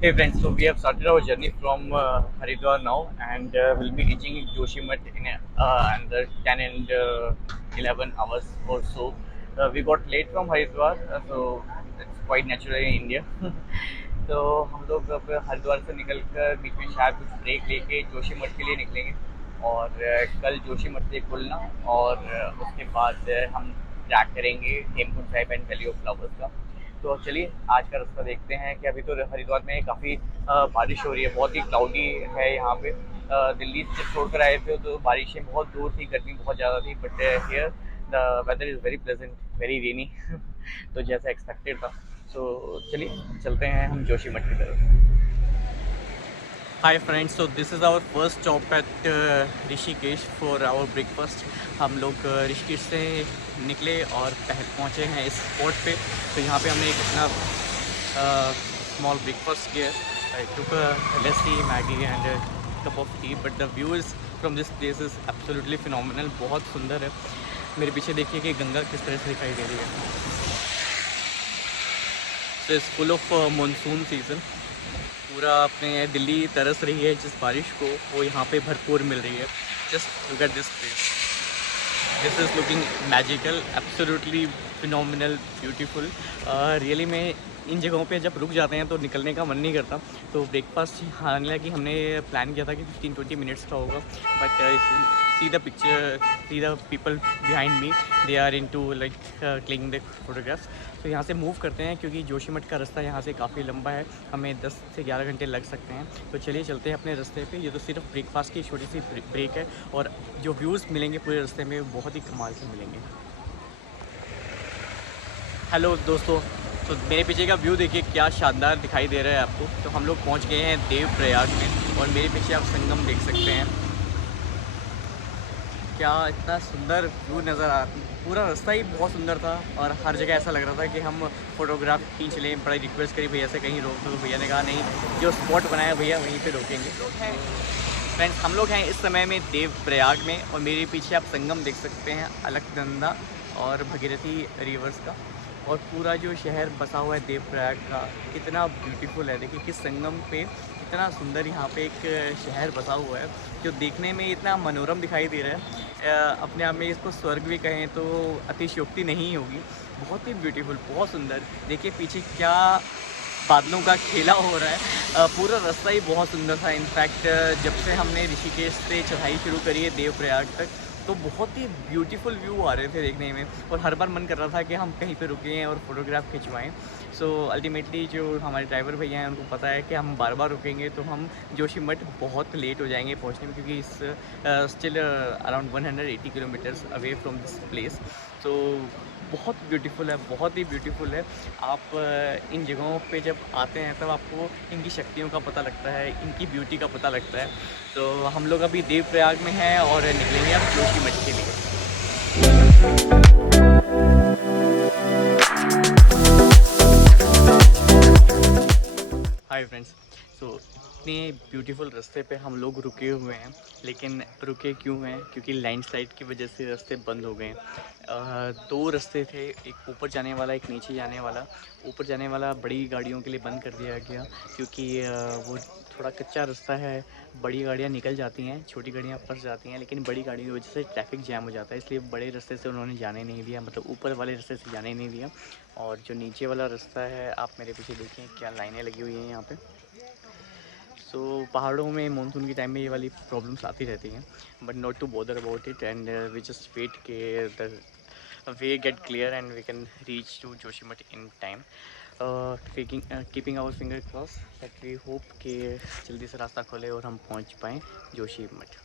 Hey friends, so we have started our journey from Haridwar now, and we'll be reaching Joshimath in another 10 and 11 hours or so. We got late from Haridwar, so it's quite natural in India. तो हम लोग अब हरिद्वार से निकल कर बीच में शायद कुछ ब्रेक लेके जोशीमठ के लिए निकलेंगे और कल जोशीमठ से खुलना और उसके बाद हम ट्रैक करेंगे Hemkund Sahib and valley of flowers का। तो चलिए आज का रास्ता देखते हैं कि अभी तो हरिद्वार में काफ़ी बारिश हो रही है, बहुत ही क्लाउडी है यहाँ पे। दिल्ली से जब छोड़कर आए थे तो बारिशें बहुत दूर थी, गर्मी बहुत ज़्यादा थी, but here the weather is very pleasant, very rainy तो जैसा एक्सपेक्टेड था। सो चलिए चलते हैं हम जोशीमठ की तरफ। Hi friends, so this is our first stop at Rishikesh for our breakfast. हम लोग ऋषिकेश से निकले और पहुँचे हैं इस स्पॉट पे। तो यहाँ पे हमने एक अपना स्मॉल ब्रेकफास्ट किया। I took lassi, Maggi and cup of tea, but the views from this place is absolutely phenomenal, बहुत सुंदर है। मेरे पीछे देखिए कि गंगा किस तरह से दिखाई दे रही है। So it's full of monsoon season. पूरा अपने दिल्ली तरस रही है जिस बारिश को, वो यहाँ पे भरपूर मिल रही है। Just look at this place, this is looking magical, absolutely phenomenal, beautiful. Really में इन जगहों पे जब रुक जाते हैं तो निकलने का मन नहीं करता। तो ब्रेकफास्ट, हालांकि हमने प्लान किया था कि 15-20 मिनट्स का होगा, but see the picture, see the people behind me, they are into like clicking the photographs. तो यहाँ से मूव करते हैं क्योंकि जोशीमठ का रास्ता यहाँ से काफ़ी लंबा है, हमें 10 से 11 घंटे लग सकते हैं। तो चलिए चलते हैं अपने रास्ते पे। ये तो सिर्फ ब्रेकफास्ट की छोटी सी ब्रेक है और जो व्यूज़ मिलेंगे पूरे रास्ते में बहुत ही कमाल से मिलेंगे। हेलो दोस्तों, तो मेरे पीछे का व्यू देखिए क्या शानदार दिखाई दे रहा है आपको। तो हम लोग पहुँच गए हैं देव प्रयाग में और मेरे पीछे आप संगम देख सकते हैं। क्या इतना सुंदर व्यू नज़र आ, पूरा रास्ता ही बहुत सुंदर था और हर जगह ऐसा लग रहा था कि हम फ़ोटोग्राफ खींच लें। बड़ा रिक्वेस्ट करी भैया से कहीं रोक दो, तो भैया ने कहा नहीं, जो स्पॉट बनाया भैया वहीं पे रोकेंगे। फ्रेंड्स, हम लोग हैं इस समय में देव प्रयाग में और मेरे पीछे आप संगम देख सकते हैं अलकनंदा और भगीरथी रिवर्स का, और पूरा जो शहर बसा हुआ है देव प्रयाग का कितना ब्यूटीफुल है। देखिए किस संगम पे इतना सुंदर यहाँ पे एक शहर बसा हुआ है जो देखने में इतना मनोरम दिखाई दे रहा है। अपने आप में इसको स्वर्ग भी कहें तो अतिशयोक्ति नहीं होगी। बहुत ही ब्यूटीफुल, बहुत सुंदर। देखिए पीछे क्या बादलों का खेला हो रहा है। पूरा रास्ता ही बहुत सुंदर था। इनफैक्ट जब से हमने ऋषिकेश से चढ़ाई शुरू करी है देवप्रयाग तक, तो बहुत ही ब्यूटीफुल व्यू आ रहे थे देखने में और हर बार मन कर रहा था कि हम कहीं पे रुकें और फ़ोटोग्राफ खिंचवाएं। सो अल्टीमेटली जो हमारे ड्राइवर भैया हैं उनको पता है कि हम बार बार रुकेंगे तो हम जोशीमठ बहुत लेट हो जाएंगे पहुंचने में, क्योंकि इस still around 180 kilometres away from this place. तो बहुत ब्यूटीफुल है, बहुत ही ब्यूटीफुल है। आप इन जगहों पे जब आते हैं तब आपको इनकी शक्तियों का पता लगता है, इनकी ब्यूटी का पता लगता है। तो हम लोग अभी देवप्रयाग में हैं और निकलेंगे अब जोशीमठ के लिए। हाय फ्रेंड्स, सो इतने ब्यूटीफुल रास्ते पे हम लोग रुके हुए हैं, लेकिन रुके क्यों हैं? क्योंकि लैंडस्लाइड की वजह से रास्ते बंद हो गए हैं। दो रास्ते थे, एक ऊपर जाने वाला, एक नीचे जाने वाला। ऊपर जाने वाला बड़ी गाड़ियों के लिए बंद कर दिया गया क्योंकि वो थोड़ा कच्चा रास्ता है। बड़ी गाड़ियाँ निकल जाती हैं, छोटी गाड़ियाँ फंस जाती हैं, लेकिन बड़ी गाड़ियों की वजह से ट्रैफिक जैम हो जाता है, इसलिए बड़े रास्ते से उन्होंने जाने नहीं दिया, मतलब ऊपर वाले रास्ते से जाने नहीं दिया। और जो नीचे वाला रास्ता है, आप मेरे पीछे देखिए क्या लाइनें लगी हुई हैं यहाँ पे। सो पहाड़ों में मानसून के टाइम में ये वाली प्रॉब्लम्स आती रहती हैं, but not to bother about it and we just wait के the way get clear and we can reach to Joshimath in time. Keeping our finger cross that we hope कि जल्दी से रास्ता खोले और हम पहुंच पाएँ जोशीमठ।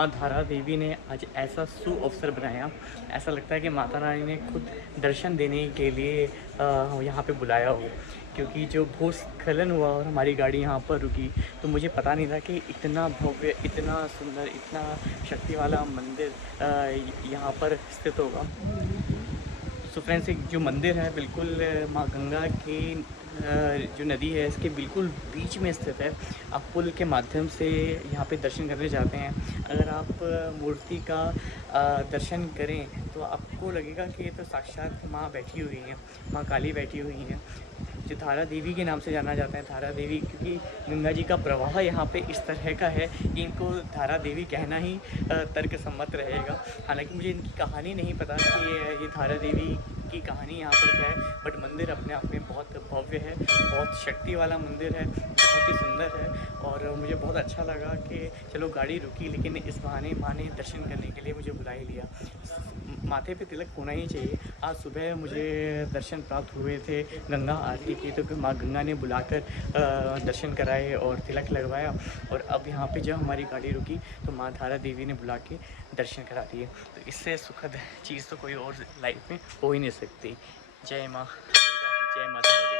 माँ धारा देवी ने आज ऐसा सुअवसर बनाया, ऐसा लगता है कि माता रानी ने खुद दर्शन देने के लिए यहाँ पे बुलाया हो, क्योंकि जो भूस्खलन हुआ और हमारी गाड़ी यहाँ पर रुकी तो मुझे पता नहीं था कि इतना भव्य, इतना सुंदर, इतना शक्ति वाला मंदिर यहाँ पर स्थित होगा। सो फ्रेंड्स, एक जो मंदिर है बिल्कुल माँ गंगा की जो नदी है इसके बिल्कुल बीच में स्थित है। आप पुल के माध्यम से यहाँ पे दर्शन करने जाते हैं। अगर आप मूर्ति का दर्शन करें तो आपको लगेगा कि ये तो साक्षात माँ बैठी हुई हैं, माँ काली बैठी हुई हैं, जो धारा देवी के नाम से जाना जाता है। धारा देवी क्योंकि गंगा जी का प्रवाह यहाँ पे इस तरह का है कि इनको धारा देवी कहना ही तर्कसम्मत रहेगा। हालांकि मुझे इनकी कहानी नहीं पता कि ये धारा देवी की कहानी यहाँ पर क्या है, बट मंदिर अपने आप में बहुत भव्य है, बहुत शक्ति वाला मंदिर है, बहुत ही सुंदर है। और मुझे बहुत अच्छा लगा कि चलो गाड़ी रुकी लेकिन इस बहाने माँ ने दर्शन करने के लिए मुझे बुला ही लिया। माथे पे तिलक होना ही चाहिए। आज सुबह मुझे दर्शन प्राप्त हुए थे गंगा आरती के, तो फिर माँ गंगा ने बुलाकर दर्शन कराए और तिलक लगवाया। और अब यहाँ पे जब हमारी गाड़ी रुकी तो माँ धारा देवी ने बुला के दर्शन करा दिए। तो इससे सुखद चीज़ तो कोई और लाइफ में हो ही नहीं सकती। जय माँ, जय माँ धारा देवी।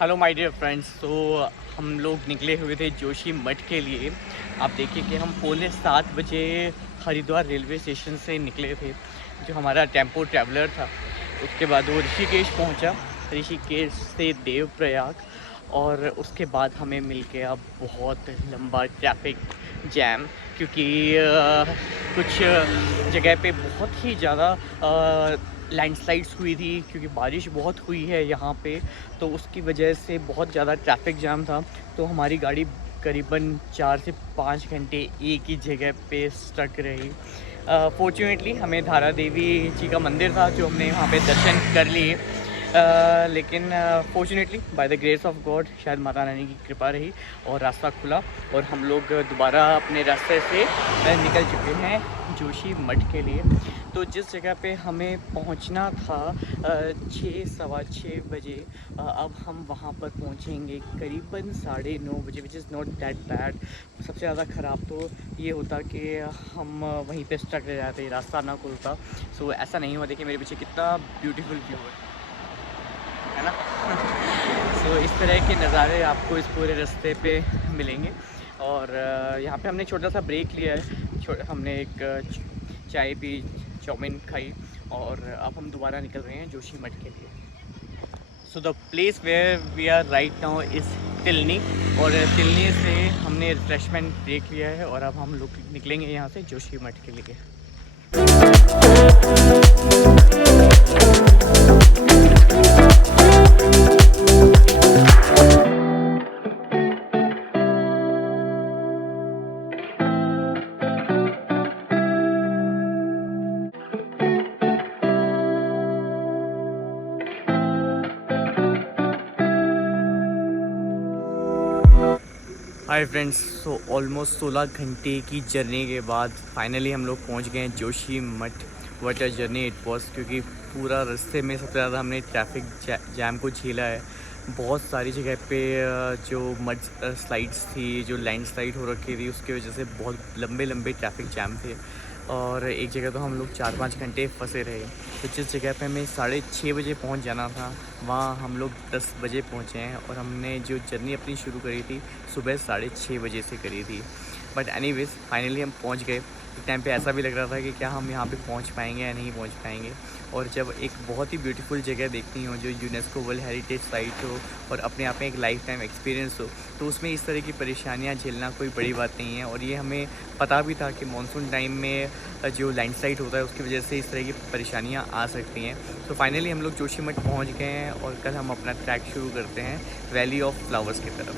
हेलो माय डियर फ्रेंड्स, तो हम लोग निकले हुए थे जोशी मठ के लिए। आप देखिए कि हम 6:45 बजे हरिद्वार रेलवे स्टेशन से निकले थे। जो हमारा टेम्पो ट्रैवलर था उसके बाद वो ऋषिकेश पहुंचा, ऋषिकेश से देवप्रयाग, और उसके बाद हमें मिल गया बहुत लंबा ट्रैफिक जैम, क्योंकि कुछ जगह पे बहुत ही ज़्यादा लैंडस्लाइड्स हुई थी, क्योंकि बारिश बहुत हुई है यहाँ पे, तो उसकी वजह से बहुत ज़्यादा ट्रैफिक जाम था। तो हमारी गाड़ी करीबन 4 से 5 घंटे एक ही जगह पे स्टक रही। फॉर्चुनेटली हमें धारा देवी जी का मंदिर था जो हमने वहाँ पे दर्शन कर लिए, लेकिन fortunately by the grace of God शायद माता रानी की कृपा रही और रास्ता खुला और हम लोग दोबारा अपने रास्ते से निकल चुके हैं जोशी मठ के लिए। तो जिस जगह पे हमें पहुंचना था 6-6:15 बजे, अब हम वहां पर पहुंचेंगे करीबन 9:30 बजे, which is not that bad. सबसे ज़्यादा ख़राब तो ये होता कि हम वहीं पे स्टक रह जाते, रास्ता ना खुलता। सो ऐसा नहीं हुआ। देखिए मेरे पीछे कितना ब्यूटीफुल व्यू है ना। सो इस तरह के नज़ारे आपको इस पूरे रास्ते पे मिलेंगे। और यहाँ पे हमने छोटा सा ब्रेक लिया है, हमने एक चाय पी, चाउमीन खाई, और अब हम दोबारा निकल रहे हैं जोशी मठ के लिए। So the place where we are right now is Tilni, और तिलनी से हमने रिफ्रेशमेंट ब्रेक लिया है और अब हम लोग निकलेंगे यहाँ से जोशी मठ के लिए। हाय फ्रेंड्स, सो ऑलमोस्ट 16 घंटे की जर्नी के बाद फाइनली हम लोग पहुंच गए हैं जोशी मठ। What a journey it was, क्योंकि पूरा रास्ते में सबसे ज़्यादा हमने ट्रैफिक जैम को झेला है। बहुत सारी जगह पे जो मड स्लाइड्स थी, जो लैंडस्लाइड हो रखी थी, उसकी वजह से बहुत लंबे ट्रैफिक जैम थे, और एक जगह तो हम लोग 4-5 घंटे फंसे रहे। तो जिस जगह पे हमें 6:30 बजे पहुंच जाना था वहाँ हम लोग 10 बजे पहुँचे हैं, और हमने जो जर्नी अपनी शुरू करी थी सुबह 6:30 बजे से करी थी। बट एनीवेज फाइनली हम पहुंच गए। एक टाइम पे ऐसा भी लग रहा था कि क्या हम यहाँ पे पहुंच पाएंगे या नहीं पहुंच पाएंगे। और जब एक बहुत ही ब्यूटीफुल जगह देखनी हो जो यूनेस्को वर्ल्ड हेरिटेज साइट हो और अपने आप में एक लाइफ टाइम एक्सपीरियंस हो, तो उसमें इस तरह की परेशानियाँ झेलना कोई बड़ी बात नहीं है। और ये हमें पता भी था कि मानसून टाइम में जो लैंडस्लाइड होता है उसकी वजह से इस तरह की परेशानियाँ आ सकती हैं। तो फाइनली हम लोग जोशीमठ पहुँच गए हैं और कल हम अपना ट्रैक शुरू करते हैं वैली ऑफ फ्लावर्स की तरफ।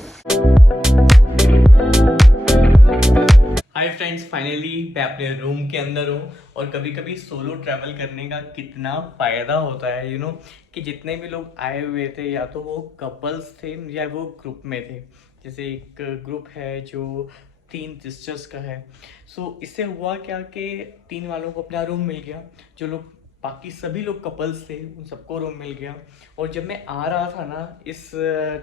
हाय फ्रेंड्स, फाइनली मैं अपने रूम के अंदर हूँ। और कभी कभी सोलो ट्रैवल करने का कितना फ़ायदा होता है कि जितने भी लोग आए हुए थे या तो वो कपल्स थे या वो ग्रुप में थे। जैसे एक ग्रुप है जो 3 सिस्टर्स का है। सो इससे हुआ क्या कि 3 वालों को अपना रूम मिल गया। जो लोग बाकी सभी लोग कपल्स थे उन सबको रूम मिल गया। और जब मैं आ रहा था ना इस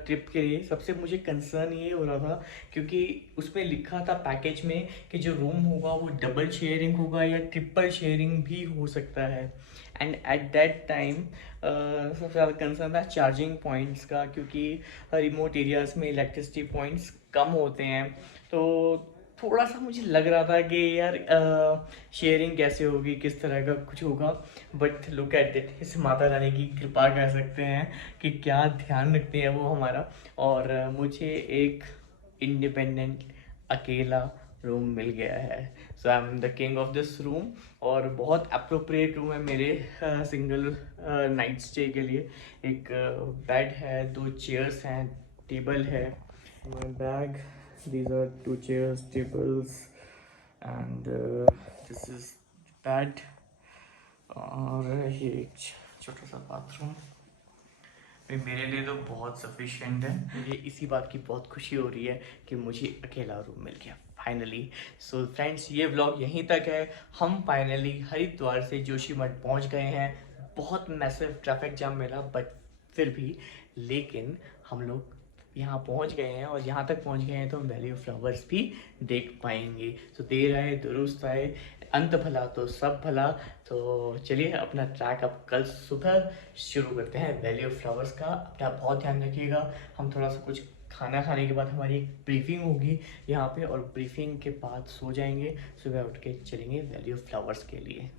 ट्रिप के लिए, सबसे मुझे कंसर्न ये हो रहा था क्योंकि उसमें लिखा था पैकेज में कि जो रूम होगा वो डबल शेयरिंग होगा या ट्रिपल शेयरिंग भी हो सकता है। एंड एट दैट टाइम सबसे ज़्यादा कंसर्न था चार्जिंग पॉइंट्स का, क्योंकि रिमोट एरियाज़ में इलेक्ट्रिसिटी पॉइंट्स कम होते हैं। तो थोड़ा सा मुझे लग रहा था कि यार शेयरिंग कैसे होगी, किस तरह का कुछ होगा। बट लुक एट इट, इस माता रानी की कृपा कह सकते हैं कि क्या ध्यान रखते हैं वो हमारा। और मुझे एक इंडिपेंडेंट अकेला रूम मिल गया है। So I am the king of this room. और बहुत अप्रोप्रिएट रूम है मेरे सिंगल नाइट स्टे के लिए। एक बेड है, 2 चेयर्स हैं, टेबल है, my bag, these are 2 chairs, tables, and this is bed। और ये एक छोटा सा बाथरूम मेरे लिए तो बहुत सफिशिएंट है। मुझे इसी बात की बहुत खुशी हो रही है कि मुझे अकेला रूम मिल गया फाइनली। सो फ्रेंड्स, ये व्लॉग यहीं तक है। हम फाइनली हरिद्वार से जोशीमठ पहुंच गए हैं। बहुत मैसिव ट्रैफिक जाम मिला बट फिर भी, लेकिन हम लोग यहाँ पहुँच गए हैं। और यहाँ तक पहुँच गए हैं तो हम वैली ऑफ फ्लावर्स भी देख पाएंगे। तो देर आए दुरुस्त आए, अंत भला तो सब भला। तो चलिए अपना ट्रैक अब कल सुबह शुरू करते हैं वैली ऑफ फ्लावर्स का। अपना बहुत ध्यान रखिएगा। हम थोड़ा सा कुछ खाना खाने के बाद हमारी एक ब्रीफिंग होगी यहाँ पे, और ब्रीफिंग के बाद सो जाएंगे। सुबह उठ के चलेंगे वैली ऑफ फ्लावर्स के लिए।